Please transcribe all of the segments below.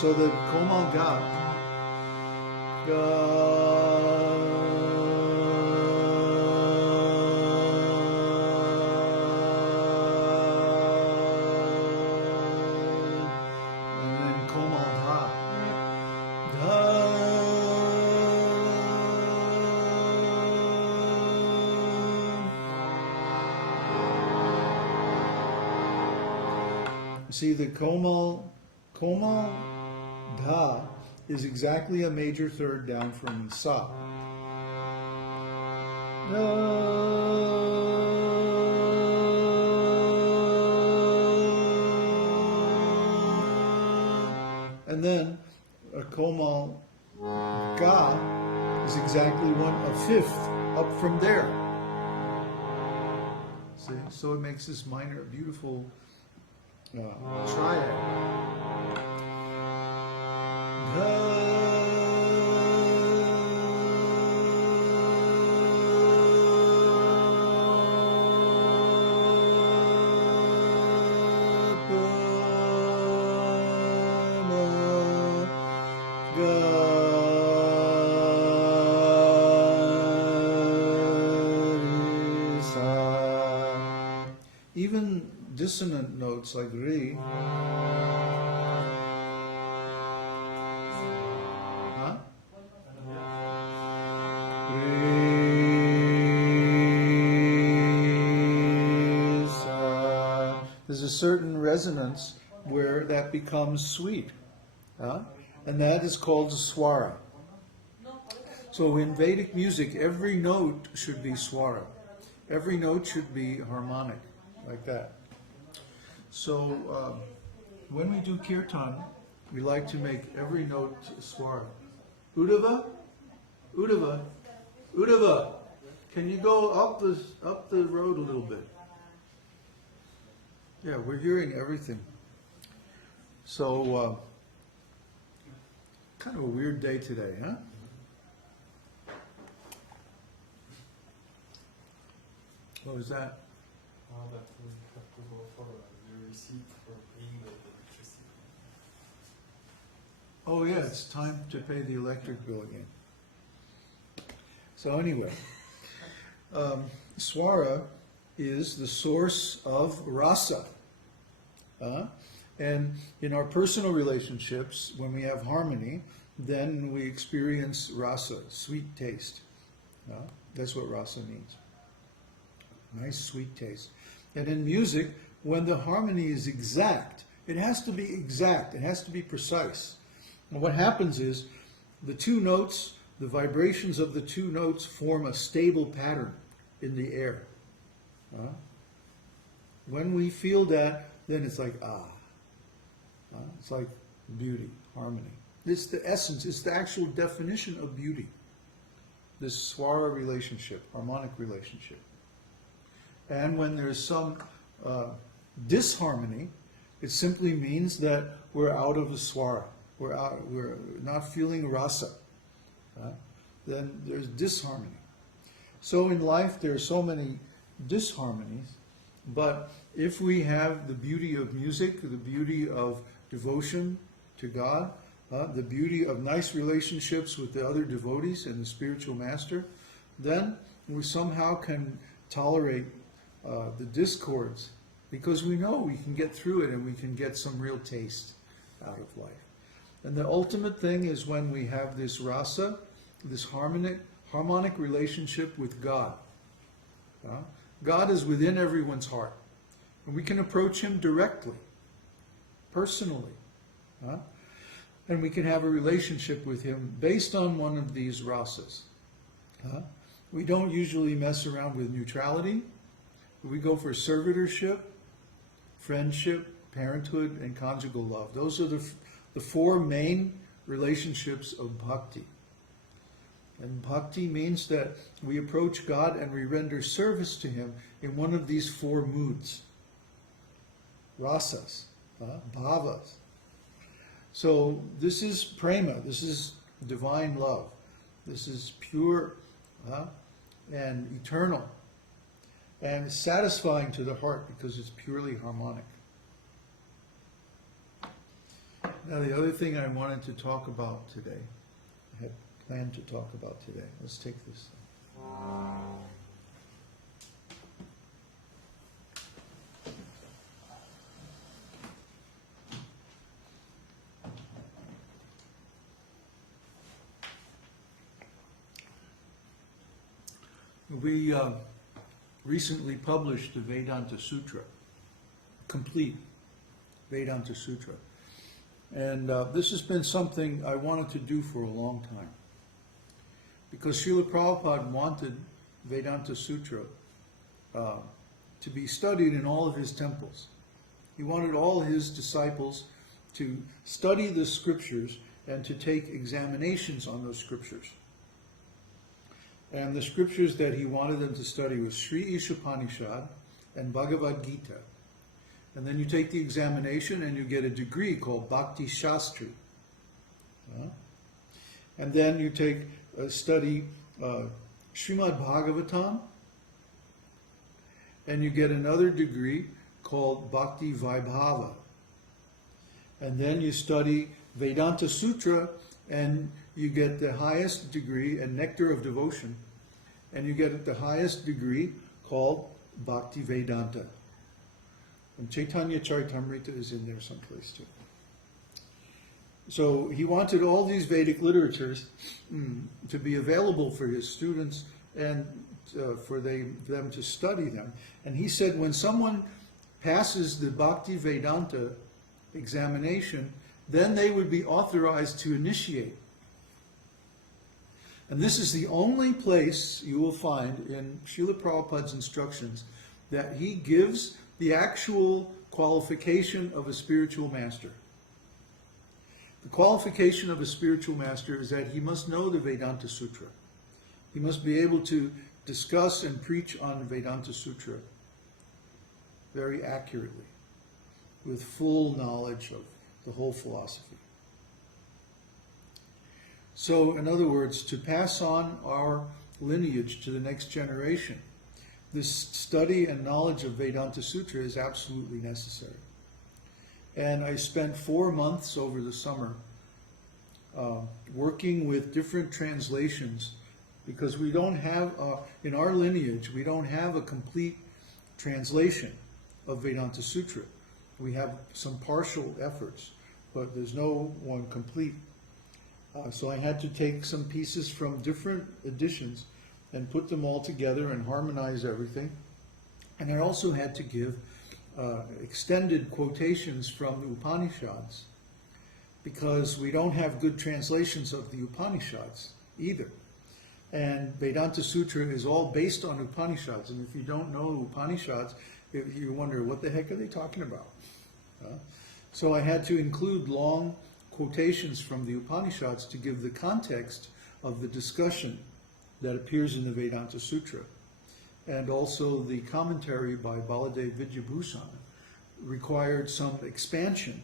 So the komal ga, and then komal dha, See, the komal dha is exactly a major third down from sa. And then a komal ga is exactly a fifth up from there. See, so it makes this minor, beautiful triad. Even dissonant notes like re, there's a certain resonance where that becomes sweet, and that is called swara. So in Vedic music, every note should be swara. Every note should be harmonic, like that. So when we do kirtan, we like to make every note swara. Uddhava, Uddhava, Uddhava. Can you go up the road a little bit? Yeah, we're hearing everything. So kind of a weird day today, huh? What was that? That we have to go for the receipt for paying the electricity. Oh yeah, it's time to pay the electric bill again. So anyway, swara is the source of rasa. And in our personal relationships, when we have harmony, then we experience rasa, sweet taste. That's what rasa means. Nice sweet taste. And in music, when the harmony is exact, it has to be exact, it has to be precise. And what happens is the two notes, the vibrations of the two notes form a stable pattern in the air. When we feel that, then it's like it's like beauty, harmony. It's the essence, it's the actual definition of beauty. This swara relationship, harmonic relationship. And when there's some disharmony, it simply means that we're out of the swara. We're not feeling rasa. Then there's disharmony. So in life there are so many disharmonies, but if we have the beauty of music, the beauty of devotion to God, the beauty of nice relationships with the other devotees and the spiritual master, then we somehow can tolerate the discords, because we know we can get through it and we can get some real taste out of life. And the ultimate thing is when we have this rasa, this harmonic relationship with God. God is within everyone's heart. And we can approach Him directly, personally. And we can have a relationship with Him based on one of these rasas. We don't usually mess around with neutrality. We go for servitorship, friendship, parenthood, and conjugal love. Those are the four main relationships of bhakti. And bhakti means that we approach God and we render service to Him in one of these four moods. Rasas, bhavas. So this is prema, this is divine love. This is pure and eternal. And satisfying to the heart because it's purely harmonic. Now, the other thing I wanted to talk about today, I had planned to talk about today. Let's take this. We recently published the Vedanta Sutra, complete Vedanta Sutra. And this has been something I wanted to do for a long time. Because Srila Prabhupada wanted Vedanta Sutra to be studied in all of his temples. He wanted all his disciples to study the scriptures and to take examinations on those scriptures. And the scriptures that he wanted them to study was Sri Ishopanishad and Bhagavad Gita. And then you take the examination and you get a degree called Bhakti Shastri. And then you take study Srimad Bhagavatam, and you get another degree called Bhakti Vaibhava. And then you study Vedanta Sutra, and you get the highest degree, and Nectar of Devotion, and you get the highest degree called Bhakti Vedanta. And Chaitanya Charitamrita is in there someplace too. So he wanted all these Vedic literatures to be available for his students and for them to study them. And he said when someone passes the Bhakti Vedanta examination, then they would be authorized to initiate. And this is the only place you will find in Srila Prabhupada's instructions that he gives the actual qualification of a spiritual master. The qualification of a spiritual master is that he must know the Vedanta Sutra. He must be able to discuss and preach on Vedanta Sutra very accurately, with full knowledge of the whole philosophy. So, in other words, to pass on our lineage to the next generation, this study and knowledge of Vedanta Sutra is absolutely necessary. And I spent 4 months over the summer working with different translations, because we don't have, in our lineage, we don't have a complete translation of Vedanta Sutra. We have some partial efforts, but there's no one complete. So I had to take some pieces from different editions and put them all together and harmonize everything. And I also had to give extended quotations from the Upanishads, because we don't have good translations of the Upanishads either. And Vedanta Sutra is all based on Upanishads. And if you don't know Upanishads, you wonder, what the heck are they talking about? So I had to include long quotations from the Upanishads to give the context of the discussion that appears in the Vedanta Sutra. And also the commentary by Baladev Vidyabhushan required some expansion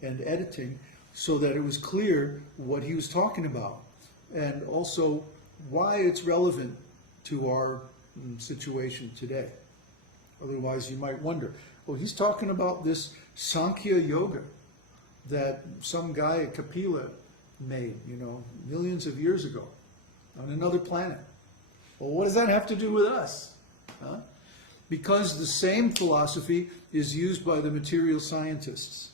and editing so that it was clear what he was talking about, and also why it's relevant to our situation today. Otherwise you might wonder, well, he's talking about this Sankhya Yoga that some guy at Kapila made, millions of years ago on another planet. Well, what does that have to do with us? Because the same philosophy is used by the material scientists.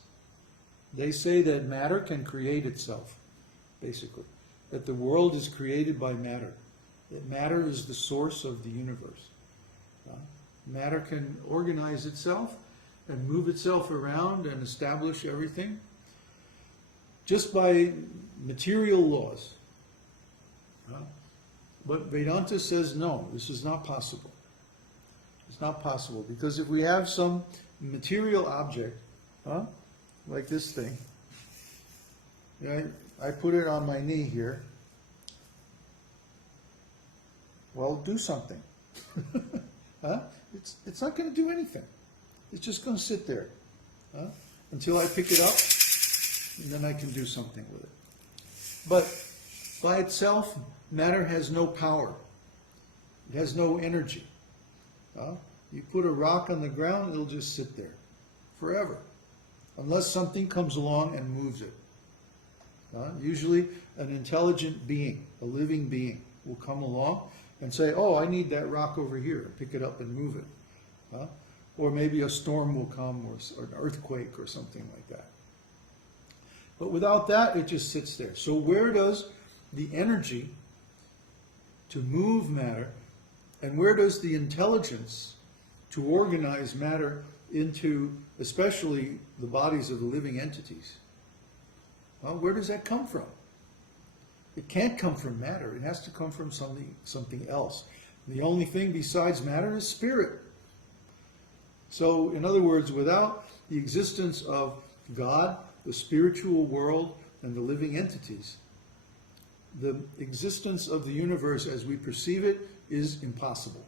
They say that matter can create itself, basically. That the world is created by matter. That matter is the source of the universe. Matter can organize itself and move itself around and establish everything just by material laws. But Vedanta says no, this is not possible. It's not possible, because if we have some material object, like this thing, I put it on my knee here, well, do something. It's not going to do anything. It's just going to sit there until I pick it up, and then I can do something with it. But by itself, matter has no power. It has no energy. You put a rock on the ground, it'll just sit there forever. unless something comes along and moves it. Usually an intelligent being, a living being, will come along and say, oh, I need that rock over here, pick it up and move it. Or maybe a storm will come, or an earthquake or something like that. But without that, it just sits there. So where does the energy to move matter, and where does the intelligence to organize matter into, especially the bodies of the living entities, well, where does that come from? It can't come from matter. It has to come from something else. The only thing besides matter is spirit. So, in other words, without the existence of God, the spiritual world, and the living entities, the existence of the universe as we perceive it is impossible.